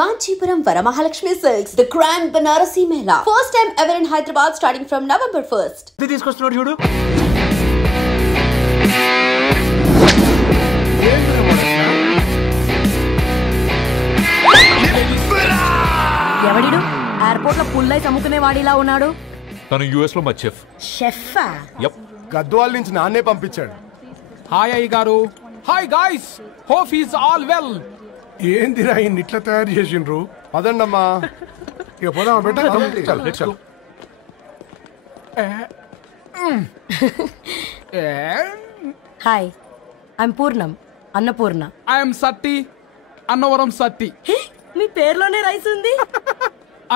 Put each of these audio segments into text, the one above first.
Kanchipuram Varamahalakshmi Silks, the Grand Banarasi Mela. First time ever in Hyderabad starting from November 1st. తీసుకొస్తున్నాడు చూడు. ఎవడిడు airport లో పుల్లై సముకునే వాడిలా ఉన్నాడు. తను యుఎస్ లో మా చెఫ్. షెఫా? యప్. గద్వాల నుంచి నాన్నే పంపించాడు. హాయ్ అయ్య గారు. Hi guys, hope is all well. ఏందిరా ఇన్ని ఇట్లా తయారు చేసిండ్రు? పదండమ్మా, ఇక పోదామా బెట్ట. Hi, I'm Purnam, Annapurna. I'm Satti, Annavaram Satti. మీ పేర్లోనే రైస్ ఉంది.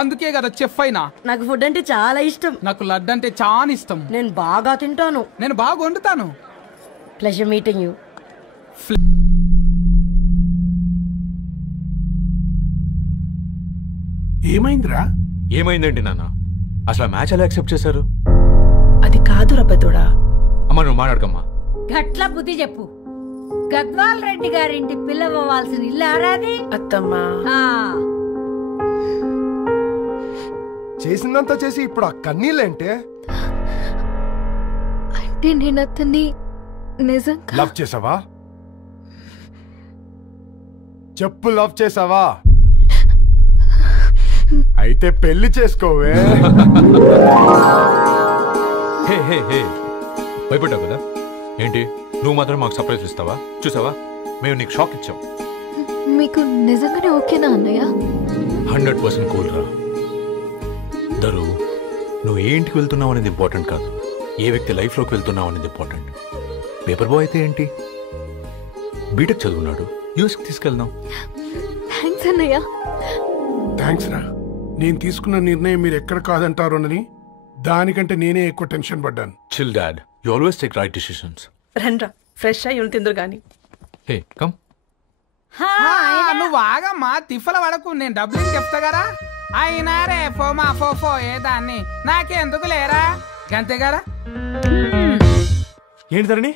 అందుకే కదా చెఫ్ అయినా. నాకు ఫుడ్ అంటే చాలా ఇష్టం. నాకు లడ్డు అంటే చాలా ఇష్టం. నేను బాగా తింటాను. నేను బాగా వండుతాను. Pleasure meeting you. ఏమైందిరా? ఏమైందండి నాన్న? అసలు మ్యాచ్ ఎలా యాక్సెప్ట్ చేశారు? అది కాదు రబ్బతోడా. అమ్మ నువ్వు మాట్లాడకమ్మా. గట్ల బుద్ధి చెప్పు. గద్వాల్ రెడ్డి గారింటి పిల్లవ్వాల్సిన ఇల్లు ఆరాది. అత్తమ్మా చేసిందంతా చేసి ఇప్పుడు ఆ కన్నీళ్ళేంటే? అంటే నేను అతన్ని నిజంగా లవ్ చేసావా? చెప్పు, లవ్ చేసావా? అయితే పెళ్లి చేసుకోవే. హే హే హే, భయపడ్డావు కదా ఏంటి? నువ్వు మాత్రం మాకు సర్ప్రైజ్ ఇస్తావా? చూసావా, మేము నీకు షాక్ ఇచ్చాం. మీకు నిజంగానే ఓకేనా అన్నయ్య? 100% కూల్ రా. దరు, నువ్వు ఏ ఇంటికి వెళ్తున్నావు అనేది ఇంపార్టెంట్ కాదు, ఏ వ్యక్తి లైఫ్లోకి వెళ్తున్నావు అనేది ఇంపార్టెంట్. పేపర్ బాయ్ అయితే ఏంటి, బీటెక్ చదువున్నాడు, యూఎస్కి తీసుకెళ్దాం. థ్యాంక్స్ అన్నయ్య. థ్యాంక్స్ రా. నేను తీసుకున్న నిర్ణయం మీరు ఎక్కడ కాదంటారోనని దానికంటే నేనే ఎక్కువ టెన్షన్ పడ్డాను. Chill dad, you always take right decisions. రండ్రా, ఫ్రెష్ అయ్యి ఉండి తిందురు గాని. Hey come. నువ్వు ఆగమ్మా, తిఫల పడకు, నేను డబ్బులు చెప్తా కదా. అయినా రే ఫోమా ఫోఫో ఏ దాన్ని నాకెందుకు లేరా గంతే కదా. ఏంటి ధరణి,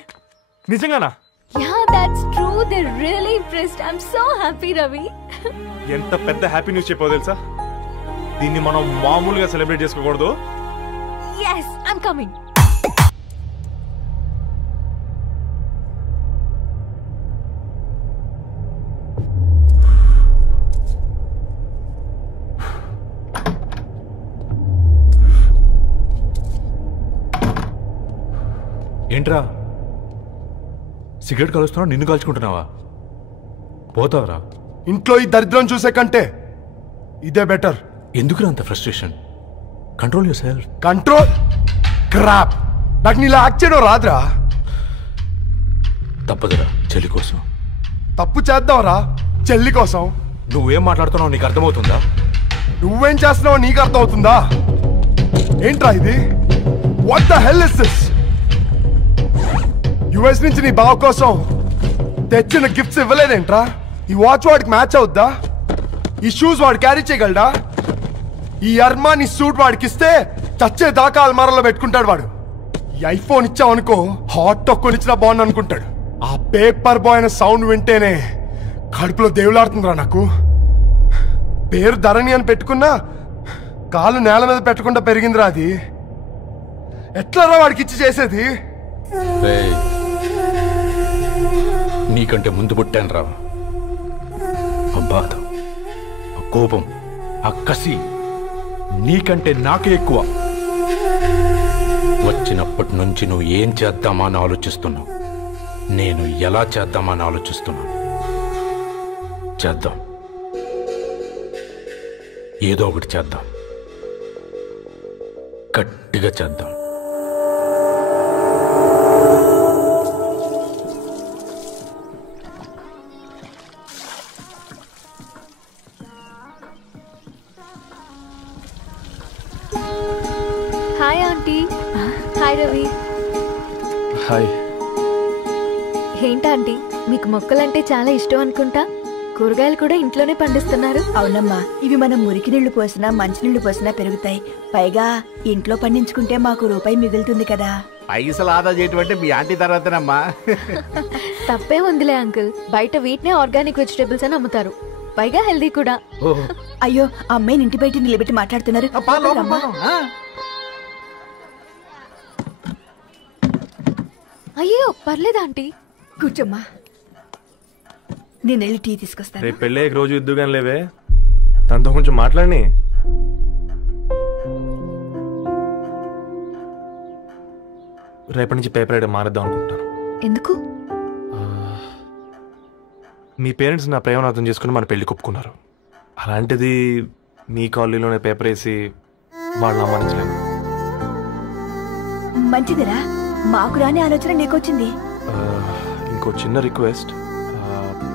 నిజంగానా? Yeah, that's true. They're really impressed. I'm so happy, Ravi. ఎంత పెద్ద హ్యాపీ న్యూస్ చెప్పావు తెలుసా? దీన్ని మనం మామూలుగా సెలబ్రేట్ చేసుకోకూడదు. Yes, I'm coming. ఏంట్రా సిగరెట్ కాలుస్తున్నావు, నిన్ను కాల్చుకుంటున్నావా? పోతావరా? ఇంట్లో ఈ దరిద్రం చూసే కంటే ఇదే బెటర్. ఎందుకురా అంత frustration? Control your self. Control crap. నాకు నీలా యాక్ట్ చేయడం రాదురా. తప్పదురా, చెల్లి కోసం. తప్పు చేద్దాంరా, చెల్లి కోసం. నువ్వేం మాట్లాడుతున్నావు నీకు అర్థమవుతుందా? నువ్వేం చేస్తున్నావో నీకు అర్థం అవుతుందా? ఏంట్రా ఇది? What the hell is this? US నుంచి నీ బావ కోసం తెచ్చిన గిఫ్ట్స్ ఇవ్వలేదేంట్రా? ఈ వాచ్ వాడికి మ్యాచ్ అవుద్దా? ఈ షూస్ వాడు క్యారీ చేయగలడా? ఈ అర్మానీ సూట్ వాడికి ఇస్తే చచ్చే దాకా అల్మారాలో పెట్టుకుంటాడు వాడు. ఈ ఐఫోన్ ఇచ్చావనుకో హాట్ టాక్ కొనిచ్చినా బాగుంది అనుకుంటాడు. ఆ పేపర్ బాయ్ అనే సౌండ్ వింటేనే కడుపులో దేవులాడుతుందిరా నాకు. పేరు ధరణి అని పెట్టుకున్నా కాలు నేల మీద పెట్టకుండా పెరిగిందిరా అది. ఎట్లరా వాడికి ఇచ్చి చేసేది? నీకంటే ముందు పుట్టాను రా. ఆ బాధ, ఆ కోపం, ఆ కసి నీకంటే నాకే ఎక్కువ. వచ్చినప్పటి నుంచి నువ్వు ఏం చేద్దామా అని ఆలోచిస్తున్నావు, నేను ఎలా చేద్దామా అని ఆలోచిస్తున్నాను. చేద్దాం, ఏదో ఒకటి చేద్దాం, గట్టిగా చేద్దాం. Hi aunty. Hi Ravi. Hi. ఏంటంటీ, మీకు మొక్కలంటే చాలా ఇష్టం అనుకుంటా. కూరగాయలు కూడా ఇంట్లోనే పండిస్తున్నారు. అవునమ్మా, ఇవి మనం మురికి నీళ్లు పోసినా మంచినీళ్లు పోసినా పెరుగుతాయి. పైగా ఇంట్లో పండించుకుంటే మాకు రూపాయి మిగులుతుంది కదా. పైసలు ఆదా చేయటం అంటే మీ ఆంటీ తర్వాతనమ్మా. తప్పే ఉందిలే అంకుల్, బయట వీటినే ఆర్గానిక్ వెజిటేబుల్స్ అని అమ్ముతారు. పైగా హెల్దీ కూడా. అయ్యో అమ్మాయిని ఇంటి బయట నిలబెట్టి మాట్లాడుతున్నారు. అయ్యో పర్లేదు ఆంటీ, కూర్చోమ్మా, నేను వెళ్ళి టీ తీసుకొస్తాను. రేపు పెళ్ళే రోజు ఇద్దుగాని లేవే, తనతో కొంచెం మాట్లాడి. రేపటి నుంచి పేపర్ రైడ్ మారేద్దాం అనుకుంటాను. ఎందుకు? మీ పేరెంట్స్ నా ప్రేమను అర్థం చేసుకుని మన పెళ్లి కొప్పుకున్నారు. అలాంటిది మీ కాలనీలోనే పేపర్ వేసి వాళ్ళని అమ్మానించలేము. మంచిదిరా, మాకు రాని ఆలోచన నీకొచ్చింది. ఇంకో చిన్న రిక్వెస్ట్,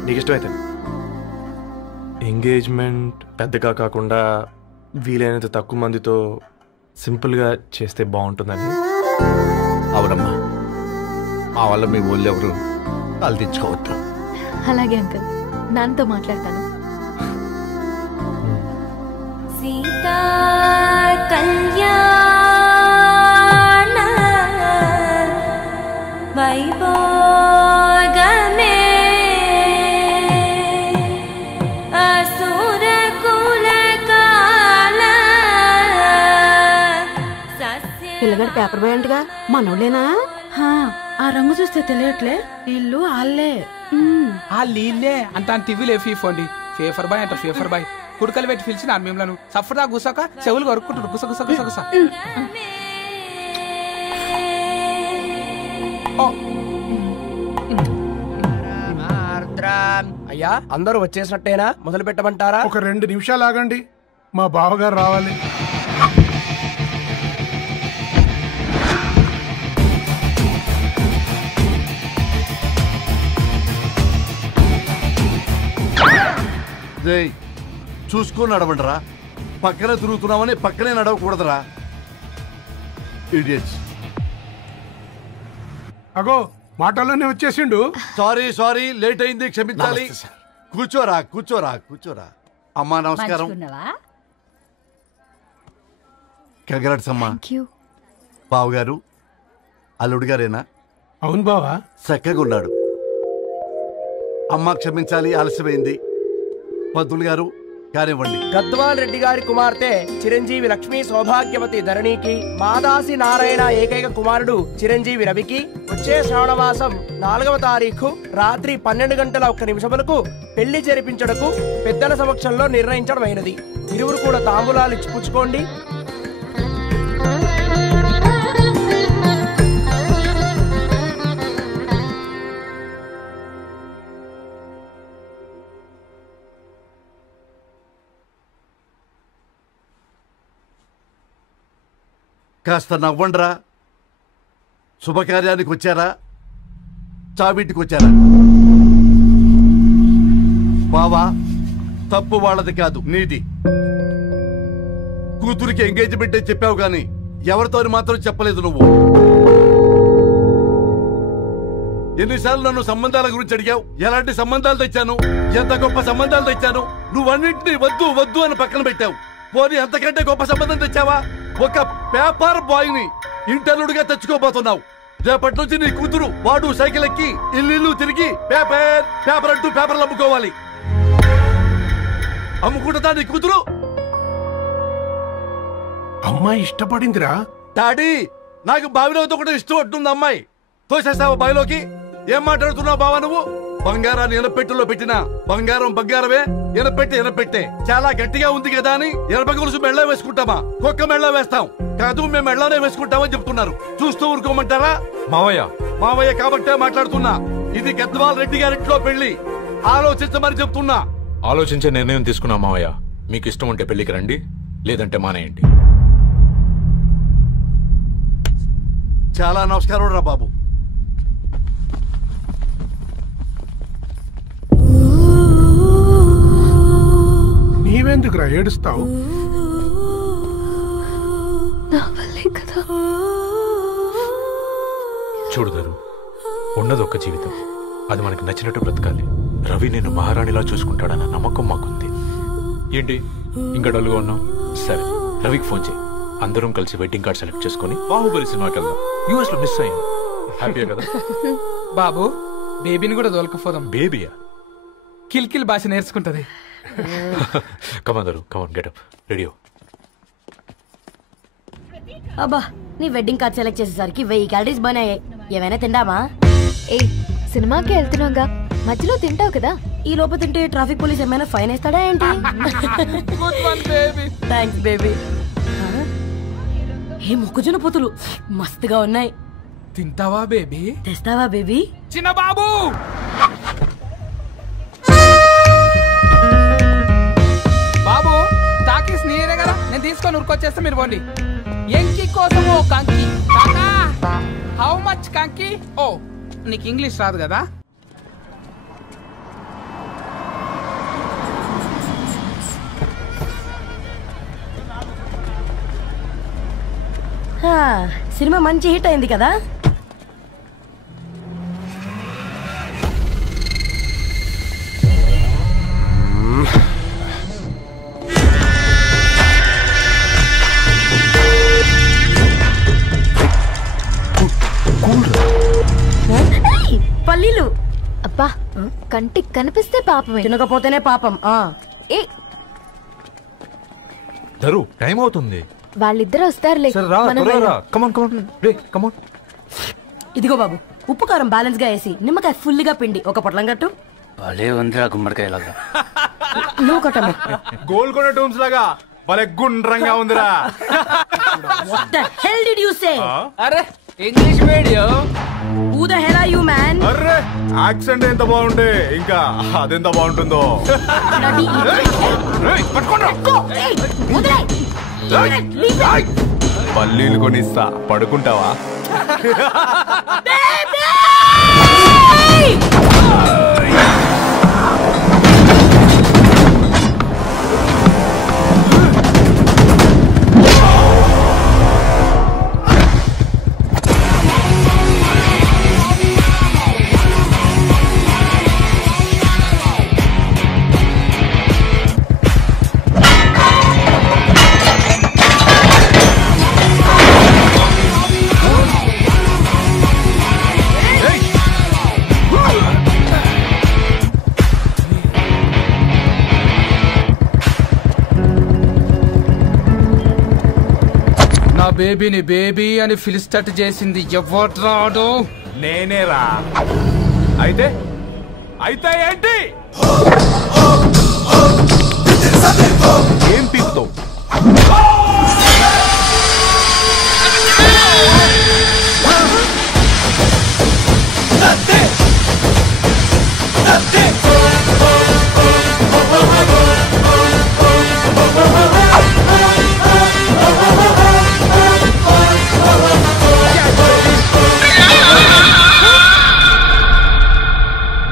నీకు ఇష్టమైతే ఎంగేజ్మెంట్ పెద్దగా కాకుండా వీలైనంత తక్కువ మందితో సింపుల్గా చేస్తే బాగుంటుందని. అవునమ్మా, మా వల్ల మీ ఊళ్ళో ఎవరు కాలు తెచ్చుకోవద్దు. అలాగే అంకుల్, నాన్నతో మాట్లాడతాను. సీతా కళ్యాణ వైభోగమే అసుర కుల కాల. పిల్లగాడు పేపర్ బాయ్ అంటగా, మనోళ్ళేనా? ఆ రంగు చూస్తే తెలియట్లే, ఇల్లు ఆళ్ళే. నీళ్ళే అంత టీవీలో ఫీఫోండి. ఫేఫర్ బాయ్ అంట, ఫేఫర్ బాయ్. కుడుకలు పెట్టి పిలిచిన మిమ్మల్ని సఫర్దా గుసక చెవులు కొరుక్కుంటారు. గుస గుస గుస గుస. అయ్యా అందరూ వచ్చేసినట్టేనా? మొదలు పెట్టమంటారా? ఒక 2 నిమిషాలు ఆగండి, మా బావగారు రావాలి. చూసుకొని నడవండిరా, పక్కనే తిరుగుతున్నామని పక్కనే నడవకూడదురా. ఇడియట్స్. అగో మాటల్లోనే వచ్చేసిండు. సారీ లేట్ అయింది, క్షమించాలి. కూర్చోరా కూర్చోరా కూర్చోరా. అమ్మా నమస్కారం. కంగ్రాట్స్ అమ్మా. బావగారు అల్లుడు గారేనా? అవును బావా, చక్కగా ఉన్నాడు. అమ్మ క్షమించాలి, ఆలస్యమైంది. పంతులు గారు కానివ్వండి. గద్వాల్ రెడ్డి గారి కుమార్తె చిరంజీవి లక్ష్మీ సౌభాగ్యవతి ధరణికి, మాదాసి నారాయణ ఏకైక కుమారుడు చిరంజీవి రవికి వచ్చే శ్రావణమాసం 4వ తారీఖు రాత్రి 12 గంటల 1 నిమిషములకు పెళ్లి జరిపించడకు పెద్దల సమక్షంలో నిర్ణయించడమైనది. ఇరువురు కూడా తాంబూలాలు ఇచ్చి పుచ్చుకోండి. కాస్త నవ్వండ్రా. శుభకార్యానికి వచ్చారా, చావింటికి వచ్చారా? బావా, తప్పు వాళ్ళది కాదు, నీది. కూతురికి ఎంగేజ్మెంట్ అని చెప్పావు గాని ఎవరితో మాత్రం చెప్పలేదు నువ్వు. ఎన్నిసార్లు నన్ను సంబంధాల గురించి అడిగావు? ఎలాంటి సంబంధాలు తెచ్చాను, ఎంత గొప్ప సంబంధాలు తెచ్చాను. నువ్వన్నింటినీ వద్దు వద్దు అని పక్కన పెట్టావు. పోనీ అంతకంటే గొప్ప సంబంధం తెచ్చావా? ఒక పేపర్ బాయ్ ని ఇంటర్లుడిగా తెచ్చుకోబోతున్నావు. రేపటి నుంచి నీ కూతురు వాడు సైకిల్ ఎక్కి ఇల్లు తిరిగి పేపర్ అంటూ పేపర్లు అమ్ముకోవాలి. అమ్ముకుంటుందా నీ కూతురు? అమ్మాయి ఇష్టపడిందిరా. డాడీ, నాకు బావిలోతో కూడా ఇష్టం అంటుంది అమ్మాయి. తోసేస్తావా బావిలోకి? ఏం మాట్లాడుతున్నావు బావా నువ్వు? బంగారాన్ని ఎనపెట్టులో పెట్టినా బంగారం బంగారమే, ఎనపెట్టే చాలా గట్టిగా ఉంది కదా అని ఎనప గొలుసు మెళ్ళ వేసుకుంటామా? కుక్క మెళ్ళ వేస్తాం కాదు, మేము మెళ్ళనే వేసుకుంటామని చెప్తున్నారు. చూస్తూ ఊరుకోమంటారా? మావయ్య కాబట్టే మాట్లాడుతున్నా. ఇది గద్వాల్ రెడ్డి గారింట్లో పెళ్లి, ఆలోచించమని చెప్తున్నా. ఆలోచించే నిర్ణయం తీసుకున్నా మావయ్య. మీకు ఇష్టం ఉంటే పెళ్లికి రండి, లేదంటే మానేయండి. చాలా నమస్కారం రా బాబు. నీవెందుకురా ఏడుస్తావు? చూడదారు, ఉన్నది ఒక్క జీవితం, అది మనకి నచ్చినట్టు బ్రతకాలి. రవి నేను మహారాణిలా చూసుకుంటాడన్న నమ్మకం మాకుంది. ఏంటి ఇంకా డల్గా ఉన్నావు? సరే, రవికి ఫోన్ చేయి. అందరం కలిసి వెడ్డింగ్ కార్డ్ సెలెక్ట్ చేసుకుని బాహుబలి సినిమాకి వెళ్దాం. యూఎస్ లో మిస్ అయింది. హ్యాపీయా కదా బాబు? బేబీని కూడా దొరకపోదాం. బేబీయా? కిల్కిల్ భాష నేర్చుకుంటది. కమాన్ దరు, కమాన్ గెట్ అప్, రెడీ. అబ్బా నీ వెడ్డింగ్ కార్డ్ సెలెక్ట్ చేసేసరికి 1000 క్యాలరీస్ బర్న్ అయ్యాయి. ఏమైనా తిండామా? ఏ సినిమాకి వెళ్తున్నాగా, మధ్యలో తింటావు కదా. ఈ లోపు తింటే ట్రాఫిక్ పోలీస్ ఏమైనా ఫైన్ వేస్తాడా ఏంటి? Thanks baby. ఏ మొక్కజొన్న పొతులు మస్తుగా ఉన్నాయి. తింటావా బేబీ? తెస్తావా బేబీ? చిన్న బాబు బాబు టాకీస్ నీరే కదా, నేను తీసుకొని ఉరికొచ్చేస్తే మీరు పోండి. ఎంకి కోసం ఓ కంకి. హౌ మచ్ కంకి? ఓ నీకు ఇంగ్లీష్ రాదు కదా. సినిమా మంచి హిట్ అయింది కదా. పల్లీలు అబ్బా, కంటికి కనిపిస్తే పాపమే, తినకపోతేనే పాపం. ఏ దరు, టైం అవుతుంది. వాళ్ళిద్దరు వస్తారులే. ఇదిగో బాబు, ఉప్పు కారం బ్యాలెన్స్ గా వేసి నిమ్మకాయ ఫుల్ గా పిండి ఒక పొట్లం కట్టు. భలే ఉందిరా గుమ్మడికాయలాగా. నువ్వు కట్టము. గోల్కొండ టూమ్స్ లాగా భలే గుండ్రంగా ఉందిరా. What the hell did you say? అరే English medium. Who the hell are you man? అరే యాక్సెంట్ ఎంత బాగుంటే ఇంకా అదెంత బాగుంటుందో. పల్లీలు కొనిస్తా, పడుకుంటావా? బేబీని బేబీ అని ఫిలిస్టట్ చేసింది ఎవడ్రాడు? నేనేరా. అయితే అయితే ఏంటి? ఏం పీకుతావు?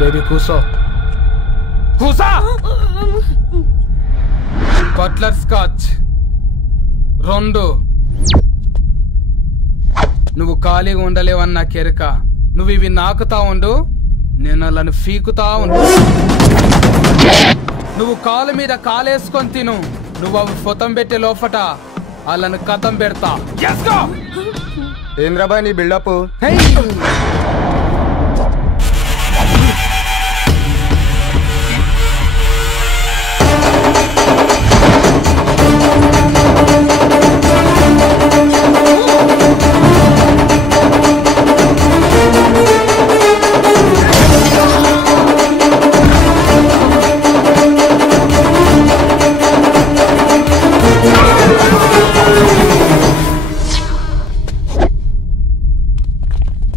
బేబీ కూసో, కూసా. Buttler scotch 2. నువ్వు ఖాళీగా ఉండలేవన్న కెరక. నువ్వు ఇవి నాకుతా ఉండు, నేను అలాను ఫీకుతా ఉండు. నువ్వు కాలు మీద కాలేసుకొని తిను. నువ్వు అవి ఫొతం పెట్టే లోపట అలాను కథం పెడతా. ఏంద్రాబాయ్ నీ బిల్డప్?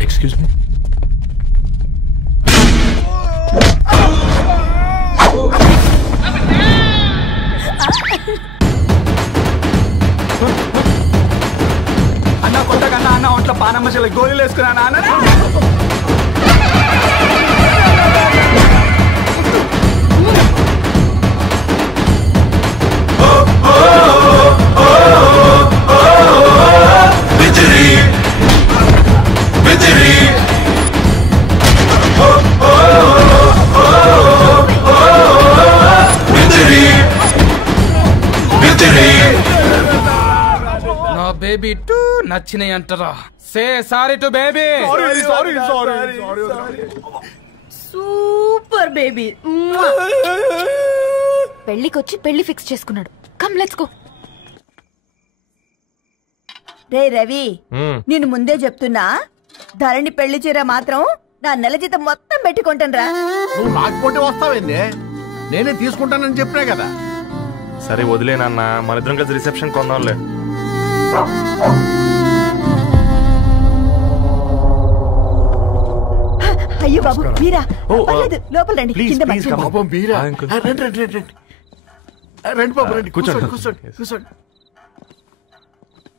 Excuse me? అన్న కొత్తగా అన్న ఒంట్లో పానమ్మశల గోళీలు వేసుకున్నా అన్న. నా బేబీ టూ నచ్చినాయి అంటారా? Say sorry to baby. Super baby. పెళ్లికొచ్చి పెళ్లి ఫిక్స్ చేసుకున్నాడు. Come let's go. రే రవి, నేను ముందే చెప్తున్నా, ధరణి పెళ్లి చీర మాత్రం నా నెల జీతం మొత్తం పెట్టుకుంటాను రా. నువ్వు నాకు పోటీ వస్తావేంది? నేనే తీసుకుంటానని చెప్పినా కదా. సరే వదిలేనన్న, మన ఇద్దరం కలిసి రిసెప్షన్ కొందాంలే. అయ్యో బాబు మీరా, పర్లేదు లోపల రండి. కింద మంచం. పాపం మీరా, రండి రండి రండి రండి రండి బాబు రండి, కూర్చోండి కూర్చోండి కూర్చోండి.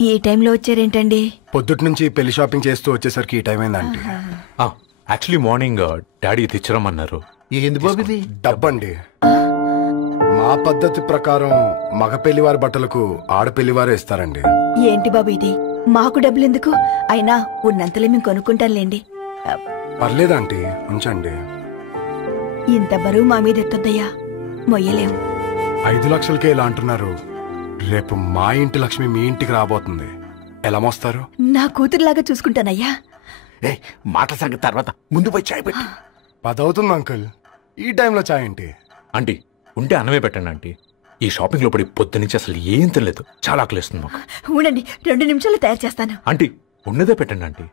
ఈ టైంలో వచ్చారేంటండి? పొద్దుటి నుంచి పెళ్లి షాపింగ్ చేస్తూ వచ్చేసరికి ఈ టైం అయిందండి. యాక్చువల్లీ మార్నింగ్ డాడీ తెచ్చరమన్నారు. ఏంది బాబు ఇది? డబ్బండి. మా పద్ధతి ప్రకారం మగ పెళ్లివారి బట్టలకు ఆడపెళ్లివారే ఇస్తారండి. ఏంటి బాబు ఇది? మాకు డబ్బులు ఎందుకు? అయినా ఉన్నంతలే మేము కొనుక్కుంటాంలేండి. పర్లేదంటీ, ఉంచండి. ఇంత బరువు మా మీద ఎత్తొద్దయ్యా, మొయ్యలేం. 5 లక్షలకే ఇలా అంటున్నారు. రేపు మా ఇంటి లక్ష్మి మీ ఇంటికి రాబోతుంది. ఎలా మోస్తారు? నా కూతురులాగా చూసుకుంటానయ్యా. మాట సంగతి తర్వాత, ముందు పోయి చాయ్ పెట్టి. 10 అవుతుంది అంకుల్, ఈ టైంలో చాయ్ ఏంటి? ఆంటీ ఉంటే అన్నమే పెట్టండి ఆంటీ. ఈ షాపింగ్ లో పడి పొద్దు నుంచి అసలు ఏం తినలేదు, చాలా ఆకలిస్తుంది మాకు. ఉండండి, 2 నిమిషాలు తయారు చేస్తాను. ఆంటీ ఉన్నదే పెట్టండి ఆంటీ.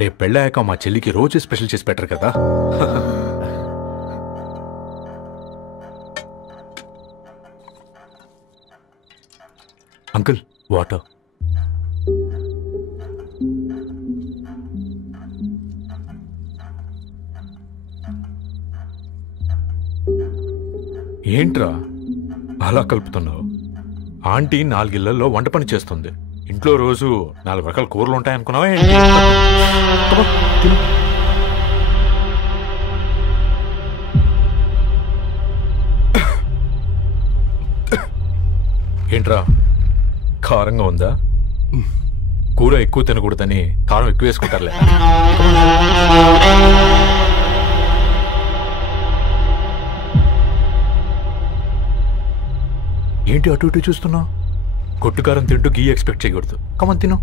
రేపు పెళ్ళాక మా చెల్లికి రోజు స్పెషల్ చేసి పెట్టరు కదా. Uncle water. ఏంట్రా అలా కలుపుతున్నావు? ఆంటీ 4 ఇళ్లలో వంట పని చేస్తుంది. ఇంట్లో రోజు 4 రకాల కూరలు ఉంటాయనుకున్నావా ఏంటి? ఏంట్రా కారంగా ఉందా? కూర ఎక్కువ తినకూడదని కారం ఎక్కువ వేసుకుంటారులే. ఏంటి అటు ఇటు చూస్తున్నావు? కొట్టుకారం తింటూ గీ ఎక్స్పెక్ట్ చేయకూడదు. కమన్ తిను.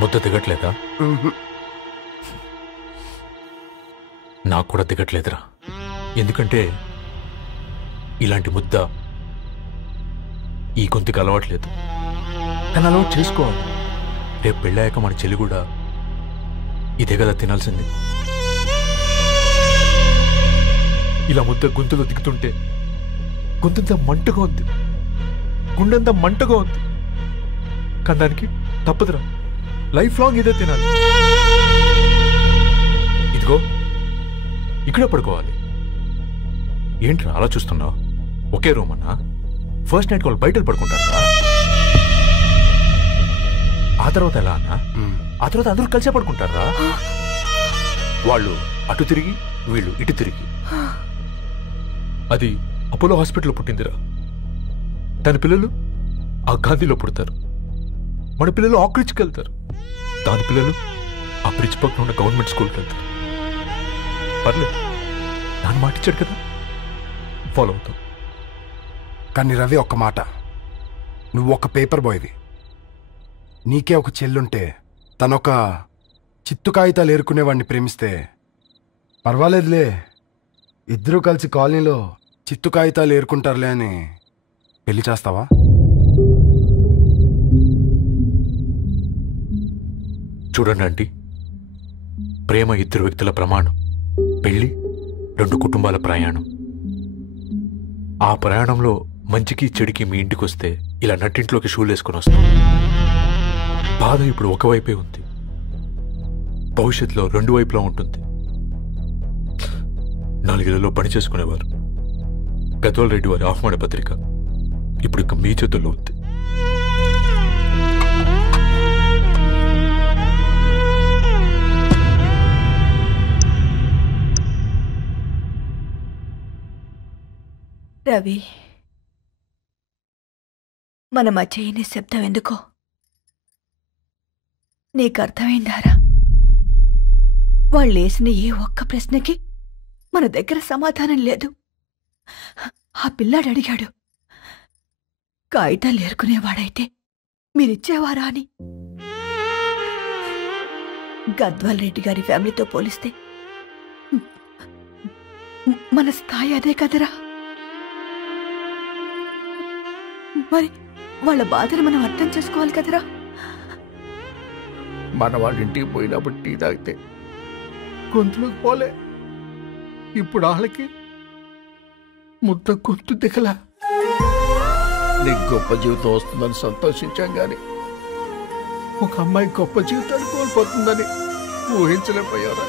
ముద్ద దిగట్లేదా? నాకు కూడా దిగట్లేదురా. ఎందుకంటే ఇలాంటి ముద్ద ఈ గొంతుకి అలవాట్లేదు. కానీ అలవాటు చేసుకోవాలి. రేపు పెళ్ళాక మన చెల్లి కూడా ఇదే కదా తినాల్సింది. ఇలా ముద్ద గొంతులో దిగుతుంటే గొంతంతా మంటగా ఉంది, గుండెంతా మంటగా ఉంది. కానీ దానికి తప్పదురా, లైఫ్ లాంగ్ ఇదే తినాలి. ఇదిగో ఇక్కడే పడుకోవాలి. ఏంట్రా అలా చూస్తున్నావు? ఒకే రూమ్ అన్నా? ఫస్ట్ నైట్ వాళ్ళు బయట పడుకుంటారు. ఆ తర్వాత ఎలా అన్నా? ఆ తర్వాత అందరూ కలిసే పడుకుంటారా? వాళ్ళు అటు తిరిగి వీళ్ళు ఇటు తిరిగి. అది అపోలో హాస్పిటల్లో పుట్టిందిరా. దాని పిల్లలు ఆ గాంధీలో పుడతారు. మన పిల్లలు ఆక్రిచ్కి వెళ్తారు. దాని పిల్లలు ఆ బ్రిడ్జ్ పక్కన ఉన్న గవర్నమెంట్ స్కూల్కి వెళ్తారు. పర్లేదు, దాన్ని మాటిచ్చాడు కదా, ఫాలో అవుతాం. కానీ రవి ఒక్క మాట, నువ్వు ఒక పేపర్ బాయ్వి. నీకే ఒక చెల్లుంటే తనొక చిత్తు కాగితాలు ఏరుకునేవాడిని ప్రేమిస్తే పర్వాలేదులే, ఇద్దరూ కలిసి కాలనీలో చిత్తు కాగితాలు ఏరుకుంటారులే అని పెళ్లి చేస్తావా? చూడండి ఆంటీ, ప్రేమ 2 వ్యక్తుల ప్రమాణం, పెళ్లి 2 కుటుంబాల ప్రయాణం. ఆ ప్రయాణంలో మంచికి చెడుకి మీ ఇంటికి వస్తే ఇలా నట్టింట్లోకి షూలు వేసుకుని వస్తాం. బాధ ఇప్పుడు ఒకవైపే ఉంది, భవిష్యత్తులో 2 వైపులా ఉంటుంది. 4 ఏళ్లలో పని చేసుకునేవారు గద్వాల్ రెడ్డి వారి ఆహ్వాన పత్రిక ఇప్పుడు ఇక మీ చేతుల్లో ఉంది. రవి, మన మధ్య ఈ నిశ్శబ్దం ఎందుకో నీకు అర్థమైందారా? వాళ్ళేసిన ఏ ఒక్క ప్రశ్నకి మన దగ్గర సమాధానం లేదు. ఆ పిల్లాడు అడిగాడు, కాగితాలు ఏరుకునేవాడైతే మీరిచ్చేవారా అని. గద్వాల్ రెడ్డి గారి ఫ్యామిలీతో పోలిస్తే మన స్థాయి అదే కదరా. మరి వాళ్ళ బాధను మనం అర్థం చేసుకోవాలి కదరా. మన వాళ్ళ ఇంటికి పోయినప్పుడు టీ తాగితే గొంతులోకి పోలే, ఇప్పుడు వాళ్ళకి ముద్ద గొంతు దిగలా. నీకు గొప్ప జీవితం వస్తుందని సంతోషించాం గాని ఒక అమ్మాయి గొప్ప జీవితాన్ని కోల్పోతుందని ఊహించలేకపోయారా?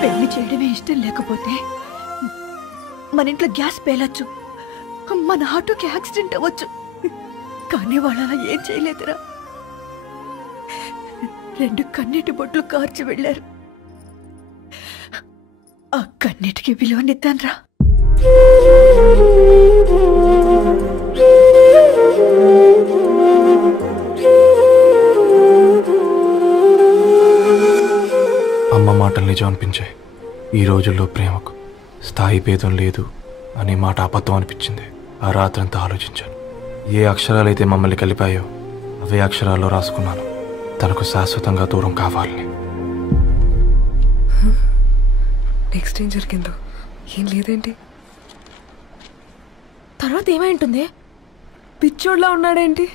పెళ్లి చేయడమే ఇష్టం లేకపోతే మన ఇంట్లో గ్యాస్ పేలొచ్చు, మన ఆటోకి యాక్సిడెంట్ అవ్వచ్చు, కానీ వాళ్ళు అలా ఏం చేయలేదురా. 2 కన్నీటి బొట్లు కార్చి వెళ్ళారు. ఆ కన్నీటికి విలువనిద్దాన్రా. అమ్మ మాటలు నిజం అనిపించాయి. ఈ రోజుల్లో ప్రేమకు స్థాయి భేదం లేదు అనే మాట అబద్ధం అనిపించింది. ఆ రాత్రంతా ఆలోచించాను. ఏ అక్షరాలైతే మమ్మల్ని కలిపాయో అవే అక్షరాల్లో రాసుకున్నాను, తనకు శాశ్వతంగా దూరం కావాలని. నెక్స్ట్ ఏం జరిగిందో ఏం లేదేంటి? తర్వాత ఏమై ఉంటుంది? పిచ్చోడ్లా ఉన్నాడేంటి?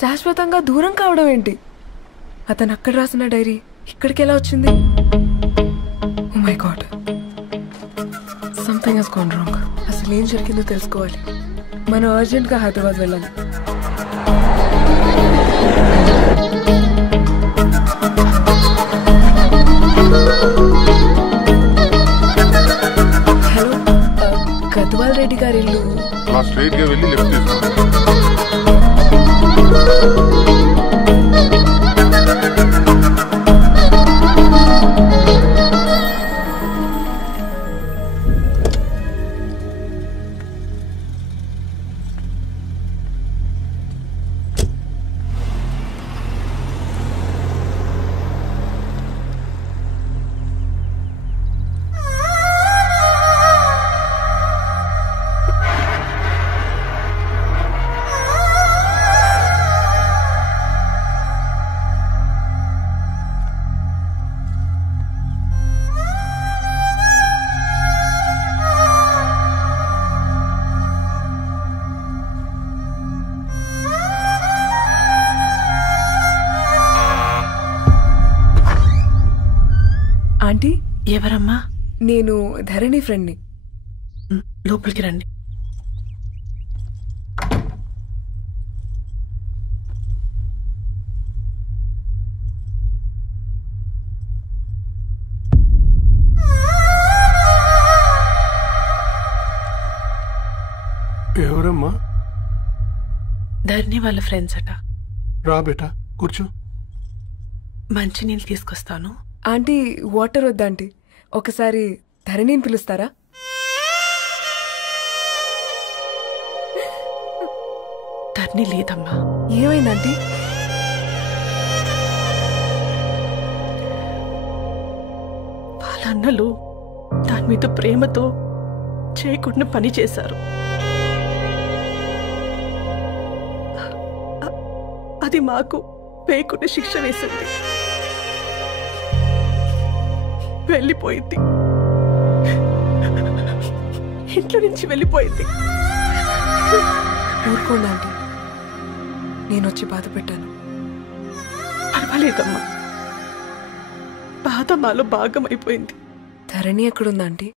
శాశ్వతంగా దూరం కావడం ఏంటి? అతను అక్కడ రాసిన డైరీ ఇక్కడికి ఎలా వచ్చింది? Oh my god, something has gone wrong. అసలు ఏం జరిగిందో తెలుసుకోవాలి. మనం అర్జెంట్గా హైదరాబాద్ వెళ్ళాలి. హలో, గద్వాల్ రెడ్డి గారి ఇల్లు. స్ట్రైట్ గా వెళ్ళి లెఫ్ట్ తీసుకోండి. ఆంటీ, ఎవరమ్మా? నేను ధరణి ఫ్రెండ్ని. లోపలికి రండి. ఎవరమ్మా? ధరణి వాళ్ళ ఫ్రెండ్స్ అట. రా బేటా, కూర్చో. మంచినీళ్ళు తీసుకొస్తాను. ఆంటీ, వాటర్ వద్దా ఆంటీ? ఒకసారి ధరణిని పిలుస్తారా? ధరణి లేదమ్మా. ఏమైందంటీ? వాళ్ళ అన్నలు దాని మీద ప్రేమతో చేయకుండా పని చేశారు. అది మాకు వేయకుండా శిక్ష వేసింది. వెళ్ళిపోయింది, ఇంట్లో నుంచి వెళ్ళిపోయింది. ఊరుకోండి ఆంటీ, నేను వచ్చి బాధ పెట్టాను. పర్వాలేదమ్మా, బాధ మాలో భాగం అయిపోయింది. ధరణి ఎక్కడుందా ఆంటీ?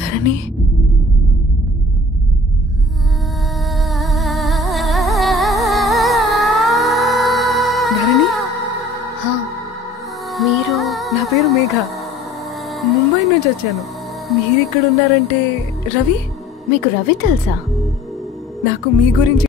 ధరణి, ధరణి, మీరు? నా పేరు మేఘ, ముంబై నుంచి వచ్చాను. మీరిక్కడున్నారంటే రవి? మీకు రవి తెలుసా? నాకు మీ గురించి